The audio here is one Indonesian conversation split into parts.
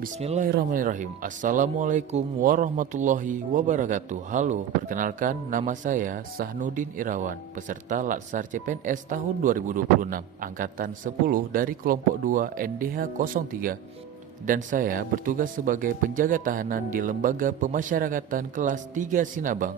Bismillahirrahmanirrahim. Assalamualaikum warahmatullahi wabarakatuh. Halo, perkenalkan nama saya Sahnudin Irawan, peserta Latsar CPNS tahun 2026, angkatan 10 dari kelompok 2 NDH 03. Dan saya bertugas sebagai penjaga tahanan di Lembaga Pemasyarakatan kelas 3 Sinabang.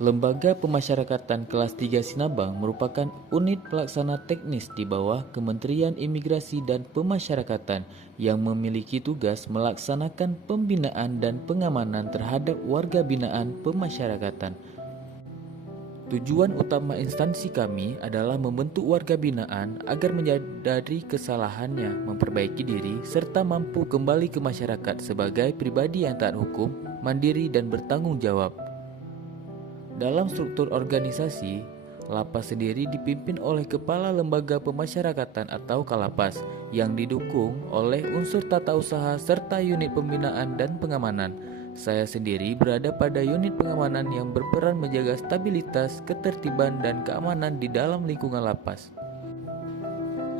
Lembaga Pemasyarakatan kelas 3 Sinabang merupakan unit pelaksana teknis di bawah Kementerian Imigrasi dan Pemasyarakatan yang memiliki tugas melaksanakan pembinaan dan pengamanan terhadap warga binaan pemasyarakatan. Tujuan utama instansi kami adalah membentuk warga binaan agar menyadari kesalahannya, memperbaiki diri, serta mampu kembali ke masyarakat sebagai pribadi yang taat hukum, mandiri, dan bertanggung jawab. Dalam struktur organisasi, Lapas sendiri dipimpin oleh Kepala Lembaga Pemasyarakatan atau Kalapas yang didukung oleh unsur tata usaha serta unit pembinaan dan pengamanan. Saya sendiri berada pada unit pengamanan yang berperan menjaga stabilitas, ketertiban, dan keamanan di dalam lingkungan lapas.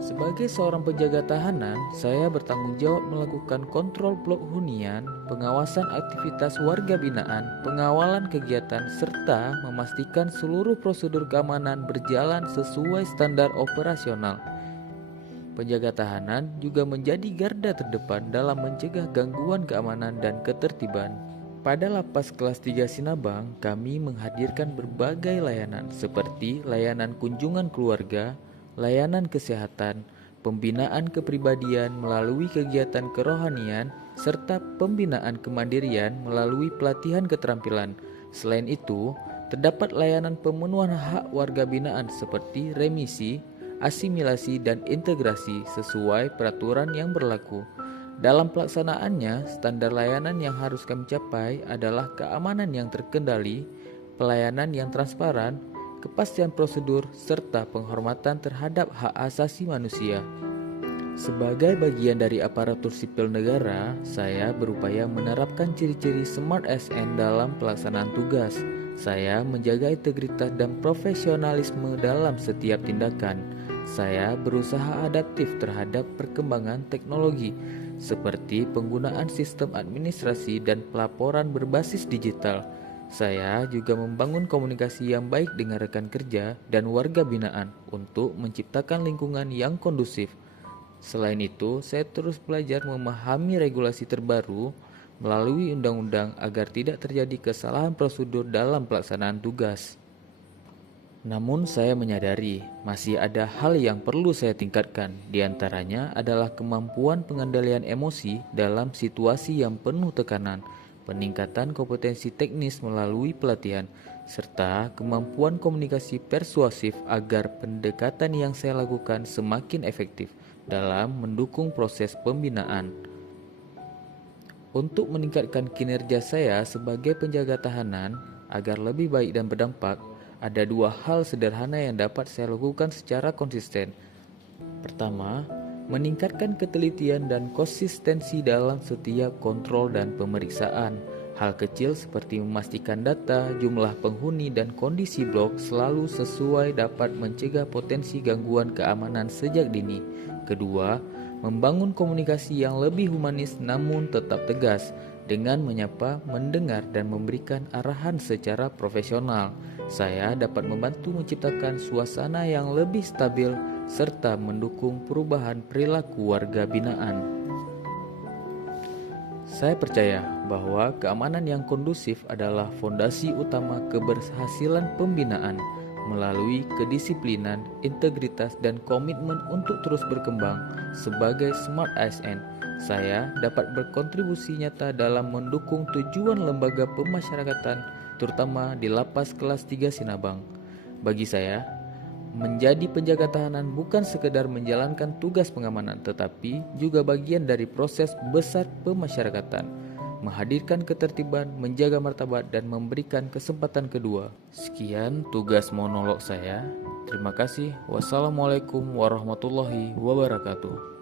Sebagai seorang penjaga tahanan, saya bertanggung jawab melakukan kontrol blok hunian, pengawasan aktivitas warga binaan, pengawalan kegiatan, serta memastikan seluruh prosedur keamanan berjalan sesuai standar operasional. Penjaga tahanan juga menjadi garda terdepan dalam mencegah gangguan keamanan dan ketertiban. Pada Lapas kelas 3 Sinabang, kami menghadirkan berbagai layanan seperti layanan kunjungan keluarga, layanan kesehatan, pembinaan kepribadian melalui kegiatan kerohanian, serta pembinaan kemandirian melalui pelatihan keterampilan. Selain itu, terdapat layanan pemenuhan hak warga binaan seperti remisi, asimilasi, dan integrasi sesuai peraturan yang berlaku. Dalam pelaksanaannya, standar layanan yang harus kami capai adalah keamanan yang terkendali, pelayanan yang transparan, kepastian prosedur, serta penghormatan terhadap hak asasi manusia. Sebagai bagian dari aparatur sipil negara, saya berupaya menerapkan ciri-ciri Smart ASN dalam pelaksanaan tugas. Saya menjaga integritas dan profesionalisme dalam setiap tindakan. Saya berusaha adaptif terhadap perkembangan teknologi, seperti penggunaan sistem administrasi dan pelaporan berbasis digital. Saya juga membangun komunikasi yang baik dengan rekan kerja dan warga binaan untuk menciptakan lingkungan yang kondusif. Selain itu, saya terus belajar memahami regulasi terbaru melalui undang-undang agar tidak terjadi kesalahan prosedur dalam pelaksanaan tugas. Namun saya menyadari masih ada hal yang perlu saya tingkatkan. Di antaranya adalah kemampuan pengendalian emosi dalam situasi yang penuh tekanan, peningkatan kompetensi teknis melalui pelatihan, serta kemampuan komunikasi persuasif agar pendekatan yang saya lakukan semakin efektif dalam mendukung proses pembinaan. Untuk meningkatkan kinerja saya sebagai penjaga tahanan agar lebih baik dan berdampak, ada dua hal sederhana yang dapat saya lakukan secara konsisten. Pertama, meningkatkan ketelitian dan konsistensi dalam setiap kontrol dan pemeriksaan. Hal kecil seperti memastikan data, jumlah penghuni, dan kondisi blok selalu sesuai dapat mencegah potensi gangguan keamanan sejak dini. Kedua, membangun komunikasi yang lebih humanis namun tetap tegas dengan menyapa, mendengar, dan memberikan arahan secara profesional. Saya dapat membantu menciptakan suasana yang lebih stabil serta mendukung perubahan perilaku warga binaan. Saya percaya bahwa keamanan yang kondusif adalah fondasi utama keberhasilan pembinaan. Melalui kedisiplinan, integritas, dan komitmen untuk terus berkembang sebagai Smart ASN, saya dapat berkontribusi nyata dalam mendukung tujuan lembaga pemasyarakatan, terutama di Lapas kelas 3 Sinabang. Bagi saya, menjadi penjaga tahanan bukan sekedar menjalankan tugas pengamanan, tetapi juga bagian dari proses besar pemasyarakatan, menghadirkan ketertiban, menjaga martabat, dan memberikan kesempatan kedua. Sekian tugas monolog saya. Terima kasih. Wassalamualaikum warahmatullahi wabarakatuh.